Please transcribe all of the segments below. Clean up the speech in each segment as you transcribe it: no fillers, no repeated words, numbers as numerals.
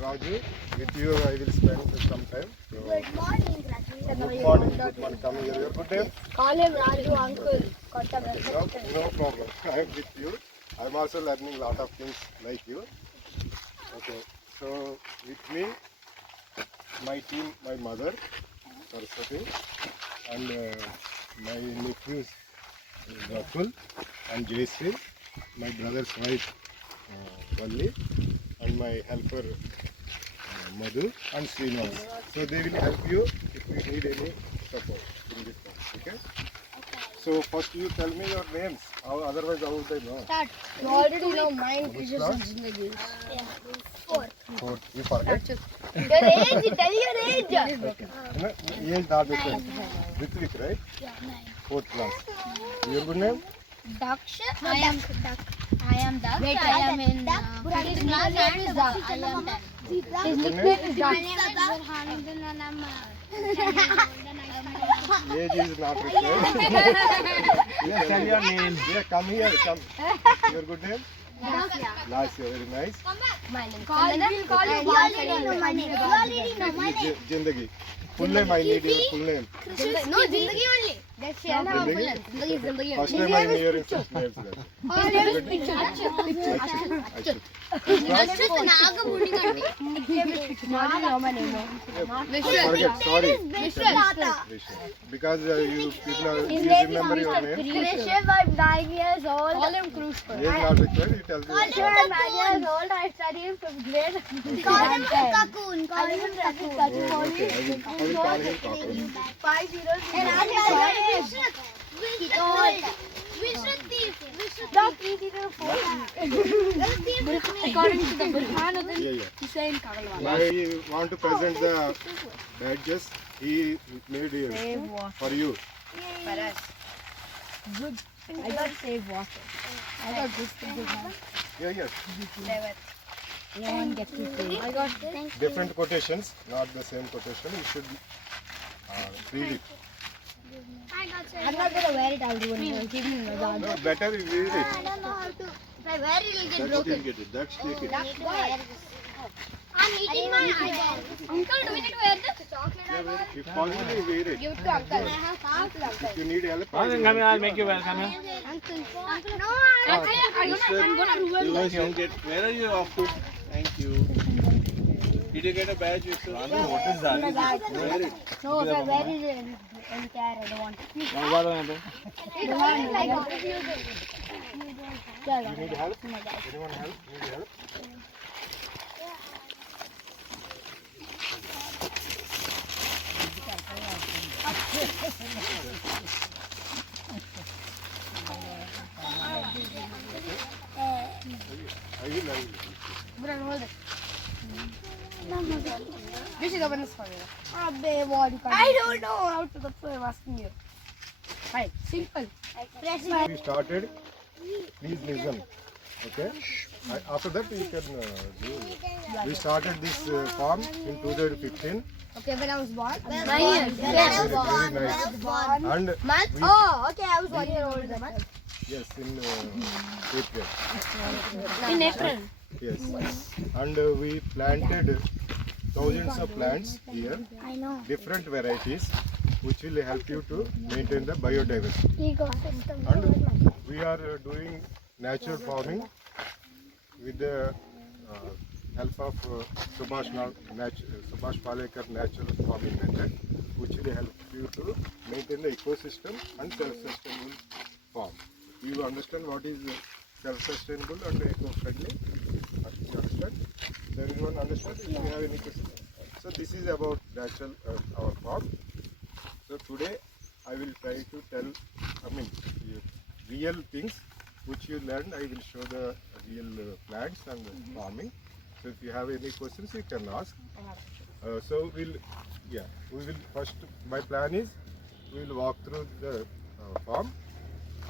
Raju. With you, I will spend some time. So, Good morning, Raju. good morning. Good morning. Come here. Your good name? Call him Raju, uncle. No problem. I am with you. I am also learning a lot of things like you. Okay. So with me, my team, my mother, Saraswati, and my nephews, Rakul and Jayshree, my brother's wife, Valli, and my helper, Madhu and Srinivas. So they will help you if you need any support in this one. Okay? So first you tell me your names. How, otherwise how would I know? Start. You already know mine. Which class? Yeah. Fourth. Fourth. You forget? Your age. Tell your age. Okay. No, age not different. Ritvik, right? Yeah, 9. Fourth class. Your good name? Daksha. I am Duck. I am Duck. Wait, I am in. His nickname is Duck. I am 10. His nickname is Duck. Age is not required. Yeah, tell your name. Yeah, come here. Come. Your good name? Lasya. Very nice. My name. You already know my name. You already know my name. Jindagi. Full name. I need your full name. No, Zindagi only. That's your name. Zindagi. First time I am hearing such names. Achut. Forget. Sorry. Because you people you remember your name. Krishav, I'm 9 years old. Call him Krishav. Age not required. You tell me. I'm 9 years old. I study in 5th grade. Call him Kakun. Call him Kakun. Oh, okay. I will call him Kakun. 5 zeros. And I'm according to the Burhanuddin Yeah, yeah. Hussain Kagalwala. I want to present the badges he made for you. For us. Good. I got save water. I got good things. Yeah, yes. No one gets to save. I got Different quotations, not the same quotation. You should read it. I'm not gonna wear it. I'll do it. Give me the No, better you read it. I don't know how to. If I wear it, it'll get That's broken. you'll get it. That's take it. I'm eating my eyeball. Uncle, do we need to wear this? Chocolate If possible, you read it. Give it to uncle. I have half to uncle. If you need help, Come here, I'll make you welcome. Uncle, no, I'm gonna ruin You guys can get. Where are you off to? Thank you. Did you get a badge yourself? What is that? Wear it. No, if I wear it in care, I don't want it. What do I do? It's always like you need help. Anyone help? Need help? I will. hold it. You should open this for me. I don't know how to. That's why I'm asking you. Right, simple. We started. Please listen. Okay. After that, we can do. We started this farm in 2015. Okay, when I was born? 9 years. Very nice. And Month? we, Oh, okay, I was 1 year old then. yes, in April. In April. Yes. And we planted thousands of plants here, I know. different varieties, which will help you to maintain the biodiversity. Ecosystem. And we are doing natural farming with the help of Subhash Palekar natural farming method, which will help you to maintain the ecosystem and self-sustainable farm. You understand what is self-sustainable and eco-friendly? You understand? Does everyone understand? If you have any questions? So this is about natural our farm. So today I will try to tell, real things which you learned. I will show the real plants and farming. So if you have any questions, you can ask. So we will first. My plan is we will walk through the farm,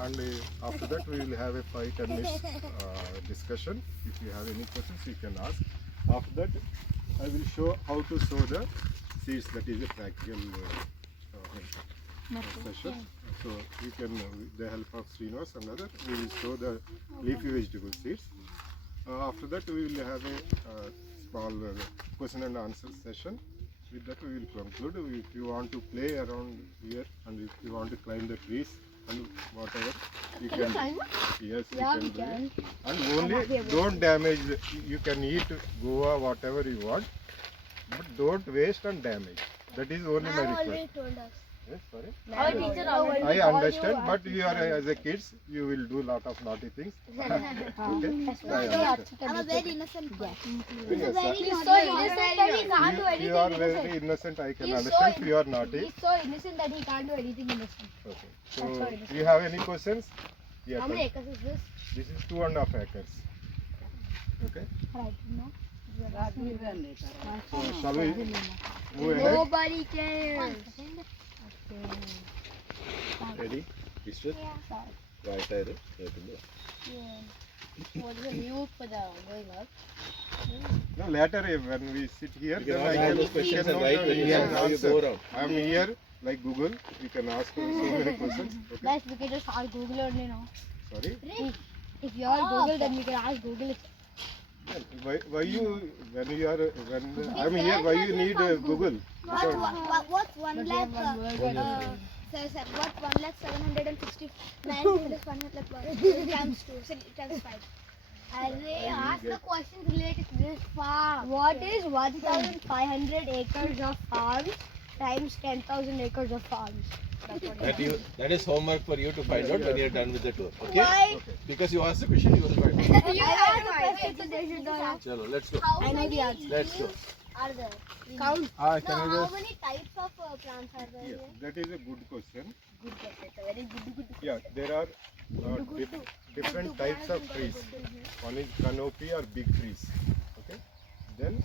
and after that we will have a 5-10 minutes discussion. If you have any questions, you can ask. After that, I will show how to sow the seeds. That is a practical session. So you can, with the help of Srinivas and others, we will sow the leafy vegetable seeds. After that, we will have a small question and answer session. With that we will conclude. If you want to play around here and if you want to climb the trees and whatever, you can. Yes, Yeah, you we can do can. it. And only don't damage. You can eat Goa whatever you want, but don't waste and damage. That is only my request. told us. Yes, sorry. Our teacher already I told understand, you. but you are as a kids, you will do lot of naughty things. Okay? I understand. I'm a very innocent boy. Yes, He's so innocent that he can't do anything you are innocent. very innocent. I can He's understand. so You are naughty. He's so innocent that he can't do anything innocent. Okay. That's So, why it is. you have any questions? Yeah. How many acres is this? This is 2.5 acres. Okay. Right, no? So, shall we move ahead? Nobody cares. Ready? Mister? Right side. What is the mute for the going up? No, later when we sit here, You can then I ask all can, those questions and note write down when you here can and how you answer. go around. I am here like Google. You can ask so many questions. Okay. Guys, we can just ask Google only now. Sorry. If you are Google, then we can ask Google. Why you when you are when I'm here? Why you need Google? Because- What's 1 lakh? What 1,769 minus 1 lakh times 2 times 5? Ask the questions related to this farm. What is 1,500 acres of farms times 10,000 acres of farms? That is homework for you to find out when you are done with the tour. Okay? Why? Okay. Because you asked the question, you will find out. You asked the question, so they should not ask. Chalo, let's go. I know the answer. Let's go. Are there? Count. Can No, I how just? many types of plants are there? Yes, that is a good question. Good question. Very good. Yeah, there are different types of trees. One is canopy or big trees. Okay. Then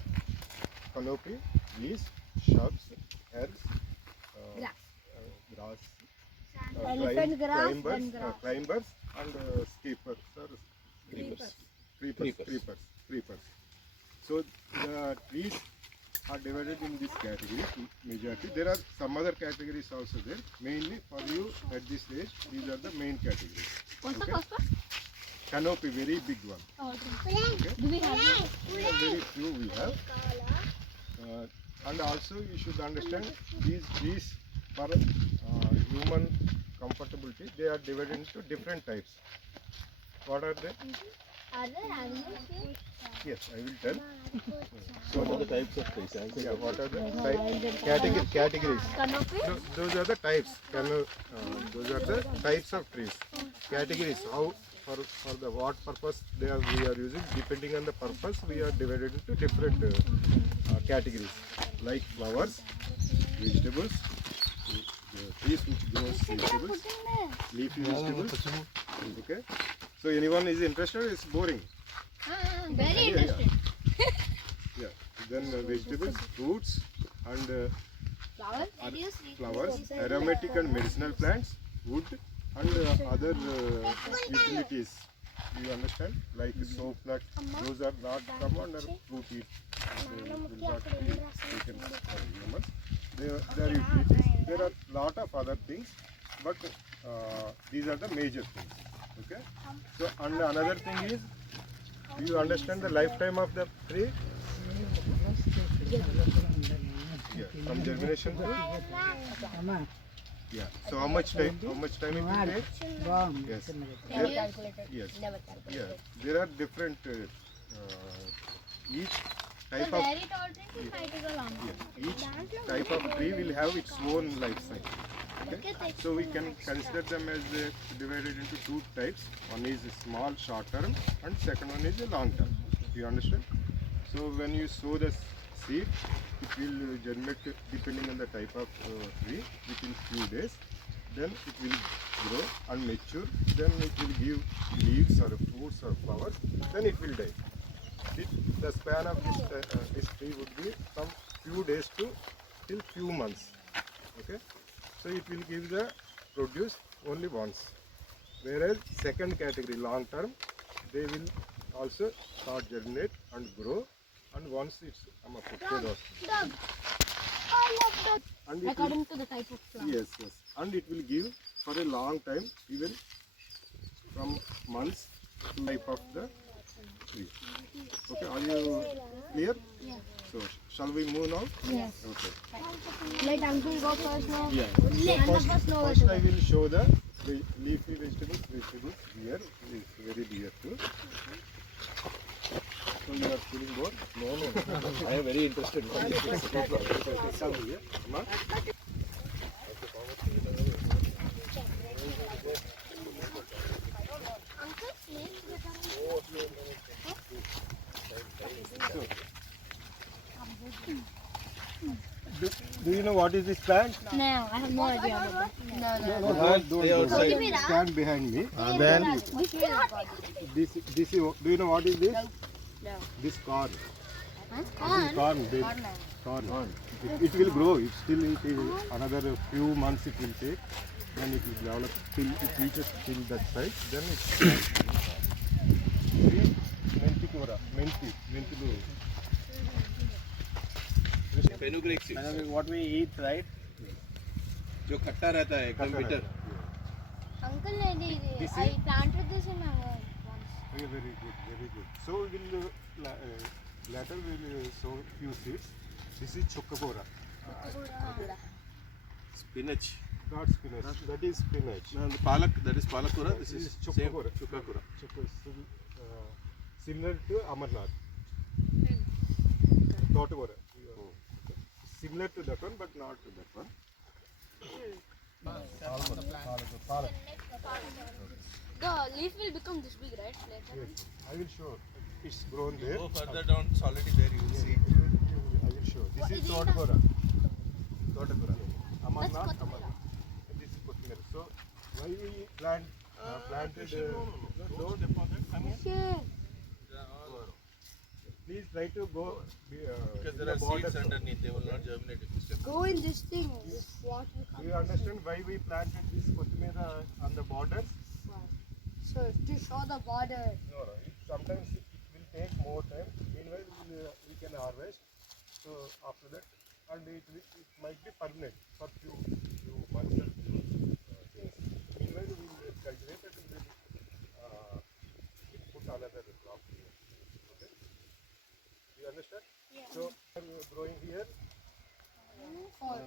canopy is shrubs, herbs, Grass. grass, Elephant grass, climbers, then grass. climbers and skippers or Creepers. creepers. So the trees are divided in this category, majority. There are some other categories also there. Mainly for you at this stage, these are the main categories. What's the Okay? first one? Canopy, very big one. Okay? Do we have it? Very few we have. And also you should understand these trees for human comfortability, they are divided into different types. What are they? Are there animals here? Yes, I will tell. What are the types of trees? Yeah, what are the categories? Canopy? Those are the types. Those are the types of trees. Categories. How for the what purpose we are using. Depending on the purpose, we are divided into different categories. Like flowers, vegetables, trees which grows vegetables, leafy vegetables. Okay. So anyone is interested? It's boring. Very Yeah, interesting. Yeah. Then vegetables, fruits, and Flowers? flowers, aromatic and medicinal plants, wood, and other utilities. You understand? Like soap nut, those are not come under fruit. They will not be taken for humans. They are utilities. There are lot of other things, but these are the major things. Okay. So and another thing is, do you understand the lifetime of the tree? Yeah, from germination to yeah. So how much time? How much time it will take? Yes. Never calculated. Yes. Never calculated. Yeah. There are different. Each type of Very tall trees it might take a long time. yeah, each type of tree will have its own life cycle. Okay. So we can consider them as divided into two types. One is small, short term, and second one is a long term. You understand? So when you sow the seed, it will germinate depending on the type of tree within few days. Then it will grow and mature. Then it will give leaves or fruits or flowers. Then it will die. The span of this tree would be from few days to till few months. Okay. So it will give the produce only once. Whereas second category, long term, they will also start germinate and grow. And once it's and it will, According to the type of flower. yes, and it will give for a long time, even from months to life of the tree. Okay, are you clear? So shall we move now? Yes. Okay. Let uncle go first now. Yeah. None of us know where First to I go. will show the leafy vegetables here is very dear too. So you are feeling bored? No. I am very interested. Come here. Amma. Do you know what is this plant? No, I have no idea about that. No. Don't outside. stand behind me. Then This is, do you know what is this? No. This corn. Corn? Corn, baby. Corn. It will grow. It is another few months it will take. Then it will develop till it reaches till that size. Then it menti kora, menti. Fenugreek seeds. what we eat, right? जो खट्टा रहता है एकदम bitter. Uncle, This I is- planted this in our once. Very good. So we will later we will sow few seeds. This is chokabora. Spinach. Not spinach. That is spinach. No, the palak, that is palakura. This This is is same chokabora. chukakura. Similar to Amarnath. Totagora. Similar to that one, but not to that one. The leaf will become this big, right? Later. Yes, I will show. It's grown there. Go further down, it's already there. You will see. I will show. This is Totagora. Amarnath. And this is Kothimir. So why we planted? Don't deposit. Come here. Please try to go. Because in there are the borders. seeds underneath, they will not germinate if you step. Go in this thing. This water. Do you understand why we planted this Kothimir on the borders? So to show the border. No. Sometimes it will take more time. Meanwhile, we can harvest. So after that, and it might be permanent for few months or few days. Meanwhile, we will cultivate it and then put another crop here. Okay? Do you understand? Yeah. So we are growing here. 4.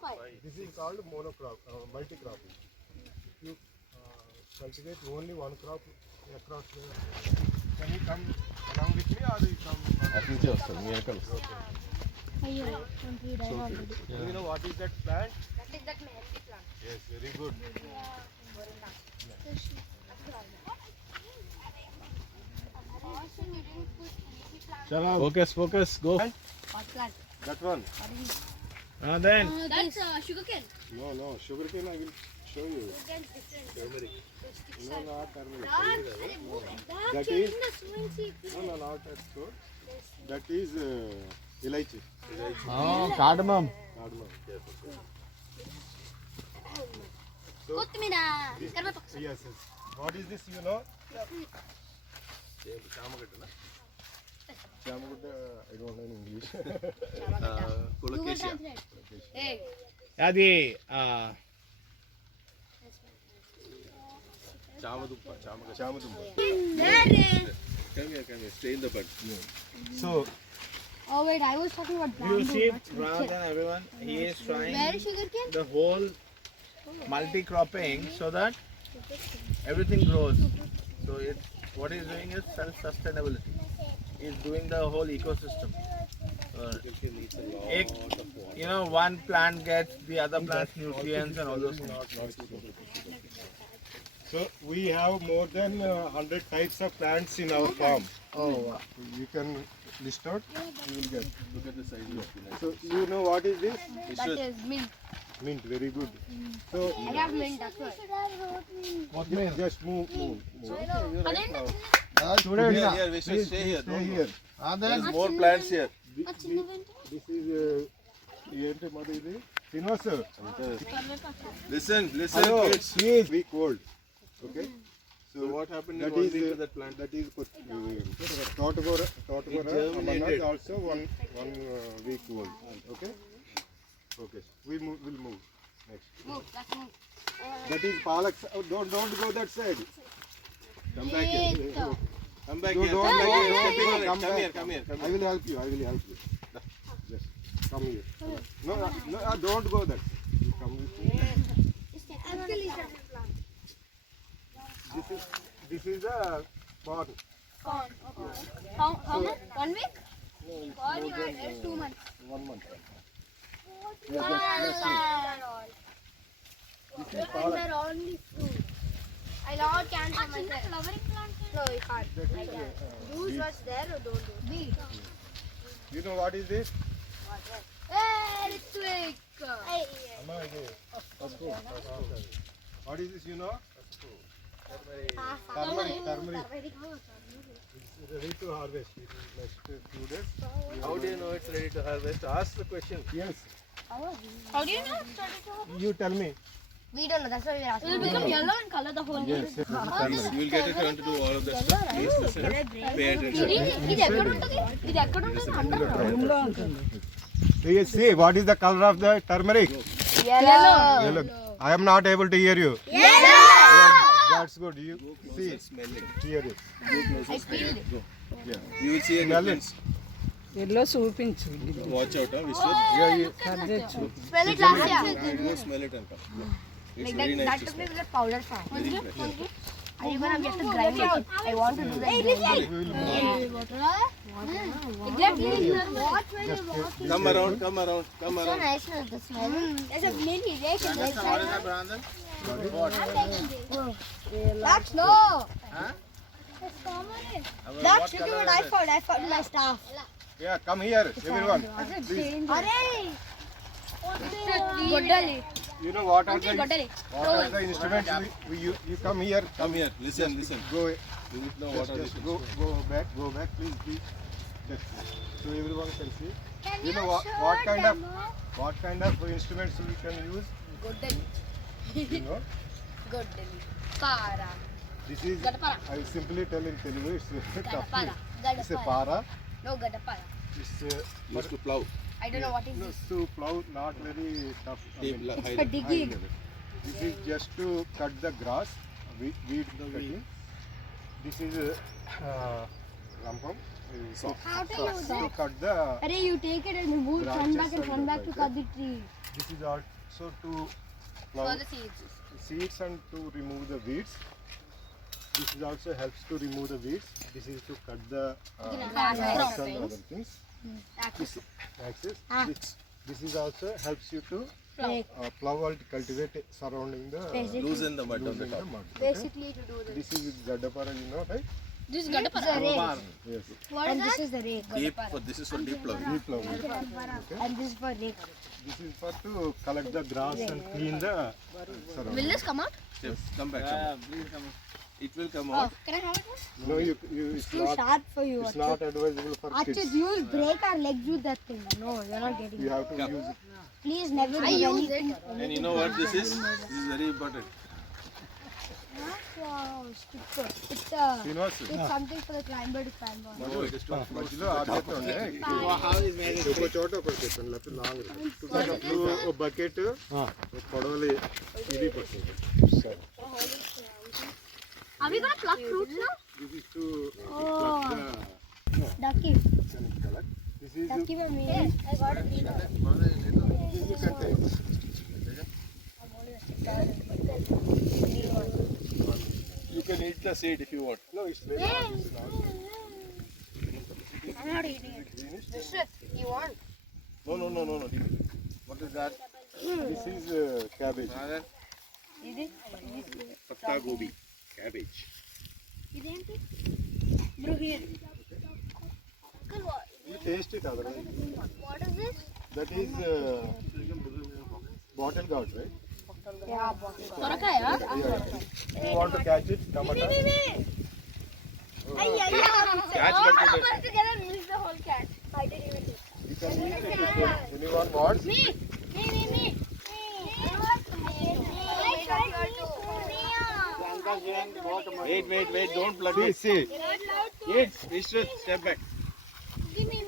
5. This is called monocrop, multi-cropping. If you cultivate only one crop across the, can you come along with me or you come? Do you know what is that plant? That is that mehendi plant. Yes, very good. Also, you didn't put leafy plant. Focus, go. What plant? That one? Then That's sugarcane. No, sugarcane I will show you. Sugarcane is different. Turmeric. No, not turmeric. That That is is- the swimming seed. No, not that so. That is elaichi. cardamom. Cardamom. So, Kothmira. yes. What is this, you know? Chamagutta, I don't know in English. Colocasia. Hey. అది Chamadumpa. Chamadumpa. Come here. Stay in the bud. So, Oh wait, I was talking about bamboo. you see, not rather than everyone, he is trying Where is sugarcane? the whole multi-cropping so that everything grows. So what he's doing is self-sustainability. He's doing the whole ecosystem. One plant gets the other plant's nutrients and all those things. So we have more than 100 types of plants in our farm. Oh, You can list out, you will get. Look at the size of spinach. So you know what is this? That is mint. Mint, very good. So I have mint, that's why. just move. Here, we should stay here. Stay here. There's more plants here. This is ఏంటి మధు ఇది Srinivas Listen, Hello, kids. please be cold. Okay. So what happened in That one is week to that plant? that is Totagora germinated. also one week old. Okay. We'll move next. Move, let's move. That is palak. Oh, don't go that side. Come back here. Come back You here. don't Come back go here. there. Stepping on it. Come Come back. here. Come here. Come I here. will help you. I will help you. Just come here. No, no, don't go there. You come with me. This is a corn. How much? 1 week? No, it's Or more than 2 months? 1 month. Yeah, just this is pollen. They're only fruit. I love cans for myself. Flowering plant? No, you can't. That is, Use beet. what's there or don't do. Beet. You know what is this? Hey, it's like. Hey, Amma, it is. What is this? You know? Turmeric. It's ready to harvest. It is next few days. How do you know it's ready to harvest? Ask the question. Yes. How do you know? You tell me. We don't know. That's why we're asking. It will become yellow in color the whole Yes. You will get a turn to do all of that stuff. Please listen. Pay attention. ఇది ఎక్కడ ఉంటుంది ఇది ఎక్కడ ఉంటుంది under Do you see what is the color of the turmeric? Yellow. Yellow. I am not able to hear you. Yellow. That's good. You see, Smell it. hear it. I feel it. Yeah. You will see a Smell it. difference. Yellow చూపించు Watch out, huh, Vishnu? Yeah, you, Smell it last year. Go smell it and come. It's Like very that nice to took me smell. with a powder form. Very fresh. I even have yet to grind it. I want to do that. Exactly. Watch when you walk. Come around, come around, come So around. nice with the smell. There's a mini lake in this What is that, Brandon? That's no. That's What looking color what is it? I found my staff. yeah, come here, everyone. Please. Hurry! Goddali. You know what are the Goddali. instruments you come here. Come here, listen, listen. Go You need to know what are just these. go back, please. Just so everyone can see. You know what kind of instruments we can use? You know, Goddali. Para. this is Gadapara. I will simply tell in Telugu. It's tough. Gadapara. It's a para. No, Gadapara. It's Used to plow. I don't know what is no, this. to plow, not very tough. Deep, high For level. digging. This is just to cut the grass, weed cutting. This is rampam. How to use To cut the. Arey, you take it and you move, run back and run back to cut the tree. This is also to plow For the seeds. seeds and to remove the weeds. This is also helps to remove the weeds. This is to cut the Grass grass from and other things. This axis. Ah. This is also helps you to plow or cultivate surrounding the Loosen the mud on the losing the top. mud. Okay? Basically to do this. This is Gaddapara, you know, right? This is Gadapara. Yes. And this is the rake. Deep, this is for deep plowing. Deep plowing. Okay. And this is for rake. This is for to collect the grass and clean the surrounding. Will this come out? Step, come back. Come back. It will come Oh, out. can I have it? No, it's Too not. sharp for you. It's not advisable for Achit, kids. you will break our legs with that thing. No, you're not getting You it. have to use it. Please never do anything. And you know what this is? This is very important. Wow, stupid. It's Srinivas, something for the climber to climb on. No, it is too మధ్యలో ఆపేస్తుండే ఒక చోట ఒకటి పెట్టండి లేకపోతే long ఒక bucket పొడవలి ఇది పడుతుంది Are we gonna pluck fruits now? This is to pluck the Ducky. collect. This is Ducky mummy. I got a peanut. you can take. You can eat the seed if you want. No, it's very I'm not eating it. greenish. This is you want. No. What is that? This is cabbage. Patta gobi. Cabbage. ఇదేంటి bro here Uncle, You taste it otherwise. what is this? That is bottle gourd, right? సొరకాయ You want to catch it? Tomato? Catch but today. together miss the whole catch. I didn't even do. You can eat it if anyone wants. Me. Wait. Don't pluck it. See. Eat. Vishnu, step back. Give me.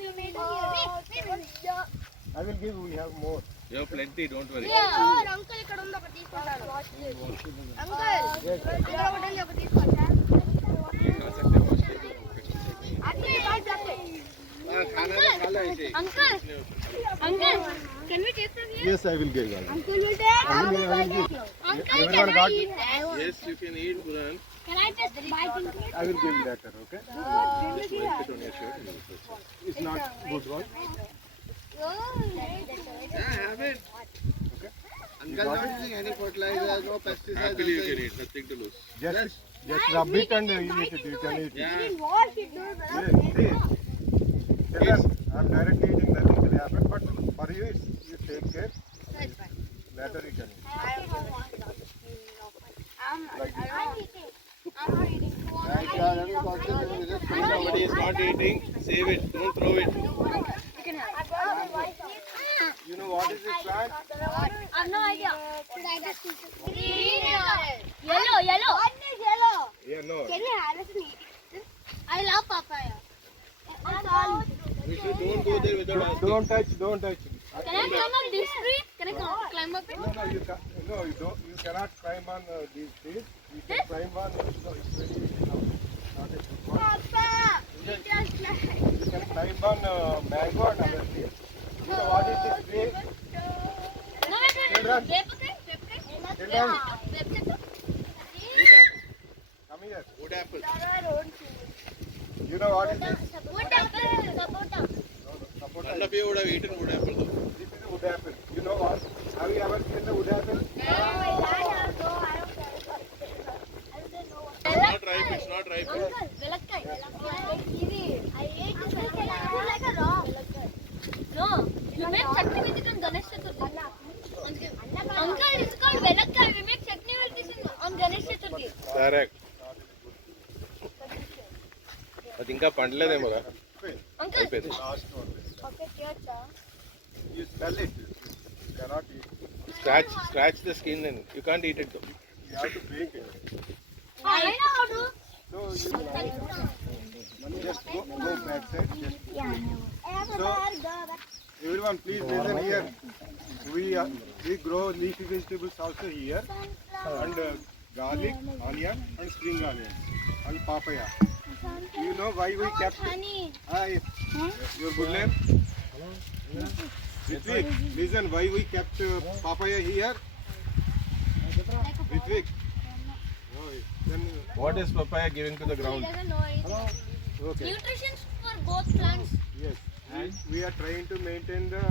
I will give. We have more. You have plenty. Don't worry. Uncle ఇక్కడ ఉంది ఒకటి తీసుకుంటాను uncle ఇక్కడ ఒకటి ఉంది ఒకటి తీసుకుంటా Uncle, can we take from here? Yes, I will give you. Uncle will take. I will give. Uncle, Everyone can got? I eat? Yes, you can eat, Buran. Can I just bite into it? I will give you later, okay? It's not good one. Yeah, have it. Okay. Uncle not using any fertilizer, no pesticides. Happily you can eat, nothing to lose. Just rub it and eat it. You can eat it. Yeah. Wash it, dude. Yes, see. Yes. I'm directly eating, nothing will happen. But for you, you take care. Later you can eat. Like this. Somebody is not eating, save it, don't throw it. You know what is this plant? I have no idea. Yellow. One is yellow. Yeah, no. Can we have it and eat it? I love papaya. We should don't go there without asking. Don't touch. Can I climb up this tree? Can I climb up it? No, you can. No, you don't. You cannot climb on these trees. You can climb on. No, it's very not a good one. Papa, You can climb on mango and other trees. You know what is this tree? No, wait. Children. Children. Children, come here. Wood apple. You know what is this? Wood apple. Sapota. No, support. None of you would have eaten wood apple though. This is a wood apple. You know what? Have you ever seen the wood apple? It's not ripe, it's not ripe. Velakkai. I ate it like a raw. No, you make chutney with it on Ganesh Chaturthi. Uncle, it's called velakkai. We make chutney with this on Ganesh Chaturthi. Correct. అది ఇంకా పండలేదేమో కదా Uncle, అయిపోయింది. Last one. You smell it. You cannot eat. Scratch the skin and you can't eat it though. You have to bake it. I know how to. So you just go back side. So everyone, please listen here. We grow leafy vegetables also here, and garlic, onion, and spring onions, and papaya. You know why we kept? Hi, your good name? Ritvik, listen. Why we kept papaya here? Ritvik. Oh, then What is papaya giving to the He ground? doesn't know anything. okay. Nutrition for both plants. Yes, we are trying to maintain the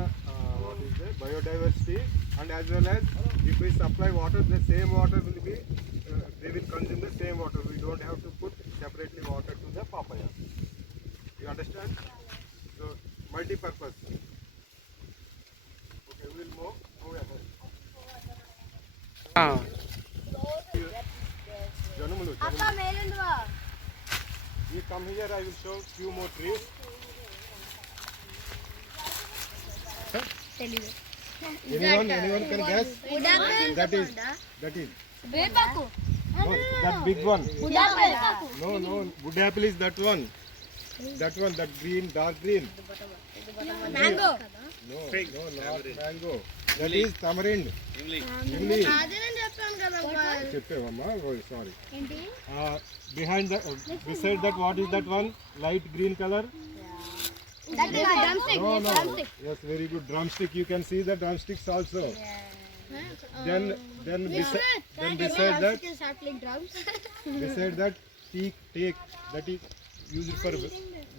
biodiversity, and as well as if we supply water, the same water will be they will consume the same water. We don't have to put separately water to the papaya. You understand? So multi-purpose. Okay, we will move ahead. Janumulu, you come here. I will show few more trees. Anyone can guess? That is Bepaku. no, that big one. Bepaku. No, wood apple is that one. That one, that green, dark green. Mango. No, not mango. That is tamarind. Imli. Cheppevamma. Oh, sorry. Behind the, beside that, what is that one? Light green color. That is a drumstick. No. Yes, very good. Drumstick. You can see the drumsticks also. Then beside that, teak, that is used for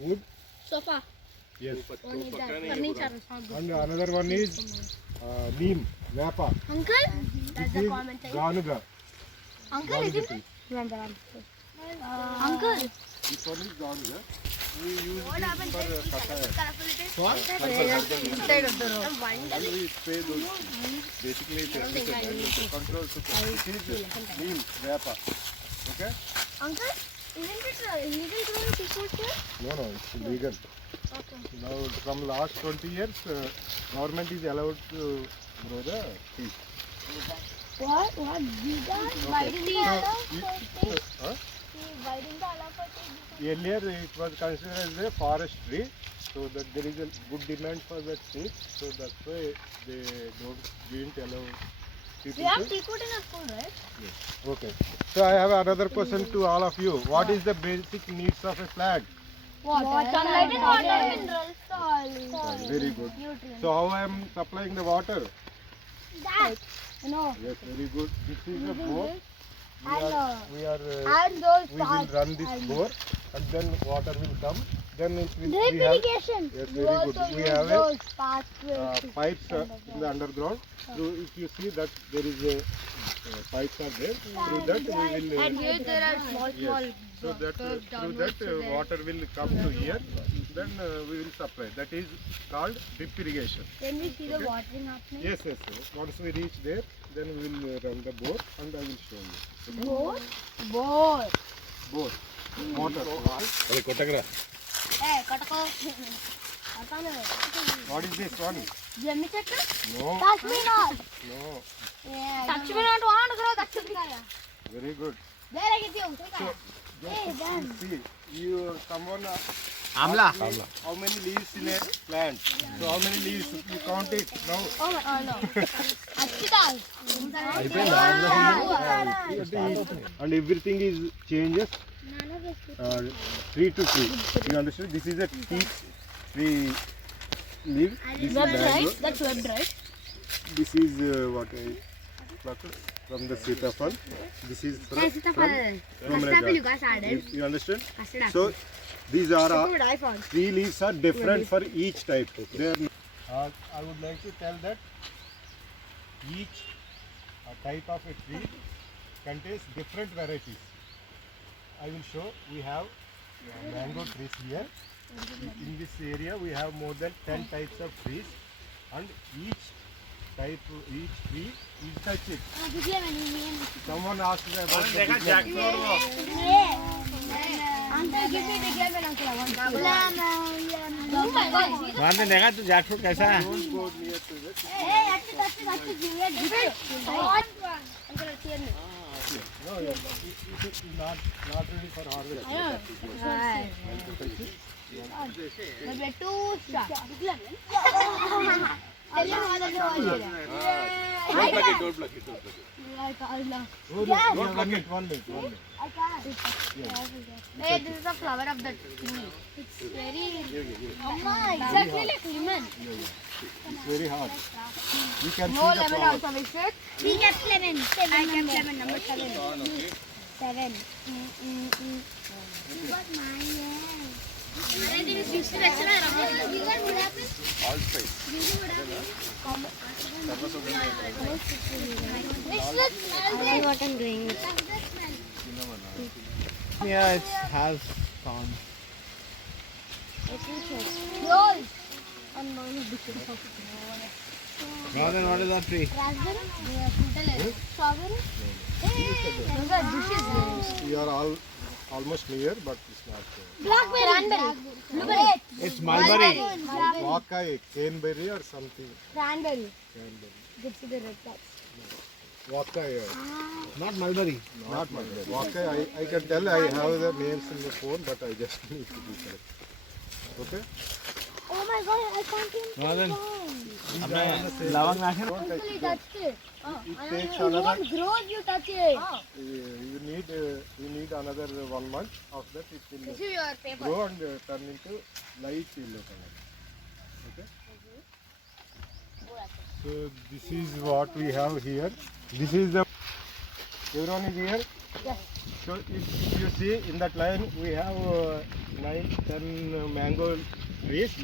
wood. Sofa. Yes. Furniture. And another one is neem, vapa. Uncle? This is ganuga. Uncle, is it? Ganuga. Uncle. This one is ganuga. We use it for kataya. And we spray those. Basically, it's a control super. This is neem, vapa. Okay? Uncle, isn't it illegal growing seafood here? No, it's legal. Now, from last 20 years, government is allowed to grow the fish. What? Why didn't they allow for Earlier, it was considered as a forestry, so that there is a good demand for that fish. So that's why they didn't allow people We have to. seafood in our school, right? Okay. So I have another question to all of you. What is the basic needs of a flag? Sunlight and water, minerals, soil. Very good. So how I am supplying the water? That. No. Yes, very good. This is a bore. And We are and those we will parts. run this bore, and then water will come. Then it will. Drip We have irrigation. yes, You very also good. We use have a those parts pipes in the underground. Through, if you see that there is a pipes are there. Through that we will. And here there are small, Yes. So that through that water will come to here. Then we will supply. That is called drip irrigation. Can we see the watering happening? Yes, yes, yes. Once we reach there, then we will run the bore, and I will show you. Bore? Bore. Bore. Water. Hey, katako. What is this one? Jemmy chakra? No. Touch me not. No. Yeah. Touch me not. Want to grow? Touch me not. Very good. There I get you. Just see, you someone Amla. how many leaves in a plant? So how many leaves you count it now? Oh my God, no. Achita. And everything is changes tree to tree. You understand? This is a tree leaf. This is mango. That's web, right? This is what I plucked from the sitafal. This is from pomegranate. You understand? So these are three leaves are different for each type. They are. I would like to tell that each type of a tree contains different varieties. I will show. We have mango trees here. In this area, we have more than 10 types of trees, and each tree is touched it. Someone asked me about the big lemon. Uncle, give me big lemon, uncle. I want lemon. Oh my God. आपने देखा तो jackfruit कैसा है? Don't go near to it. Hey, that's it. Give me a uncle, hear me. No, it is not ready for harvest. Maybe too sharp. Tell you how that's all here. Don't pluck it. One minute. I can't. Hey, this is the flower of the tree. It's very... Amma, exactly like lemon. It's very hard. You can No see the lemon flower. also, we should. We kept lemon. I kept lemon, number 7. 7. What my what I'm doing. Yeah, it has thorns. Yours. Now then, what is that tree? Raspberry? Strawberry? Those are dishes. We are almost near, but it's not. Blackberry. Blueberry. It's mulberry. Wakai, caneberry or something. Cranberry. Caneberry. Good to the red flowers. Wakai, Not mulberry. not mulberry. Wakai, I can tell I have the names in the phone, but I just need to be correct. Okay? Oh my god, I can't even No, then. find. अपने लवंग नाखे Don't touch Uncle, you it. touched it. It takes You another. won't grow if you touch it. You need another 1 month. After that, it will This is your paper. grow and turn into light yellow color. Okay. So this is what we have here. This is the. Everyone is here. Yes. So if you see in that line, we have 9, 10 mango trees.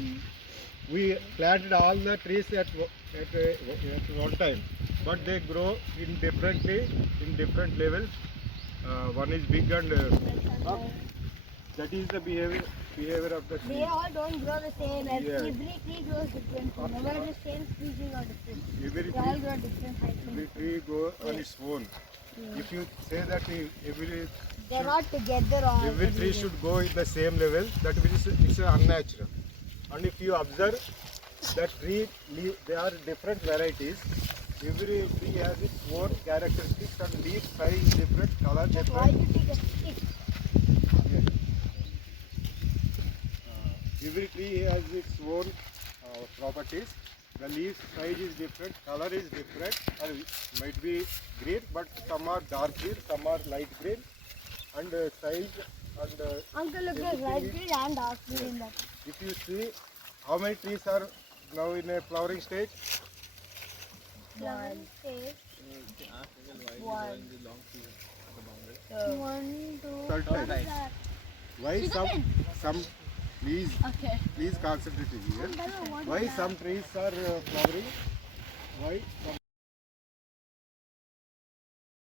We planted all the trees at one time, but they grow in differently, in different levels. One is big and that is the behavior of the They tree. all don't grow the same. Yeah. Every tree grows different. Never the same species are different. Every They all tree, grow different heights. every tree grow on its own. If you say that They're not together all. every tree should go in the same level, that means it's unnatural. And if you observe that tree, they are different varieties. Every tree has its own characteristics and leaf size is different, color Why different. you take a stick? Every tree has its own properties. The leaf size is different, color is different, or might be green, but some are dark green, some are light green, and size And Uncle, look at right tree and dark tree in that. if you see how many trees are now in a flowering stage, One, two, certain. Why some please please concentrate here. Why some trees are flowering? Why some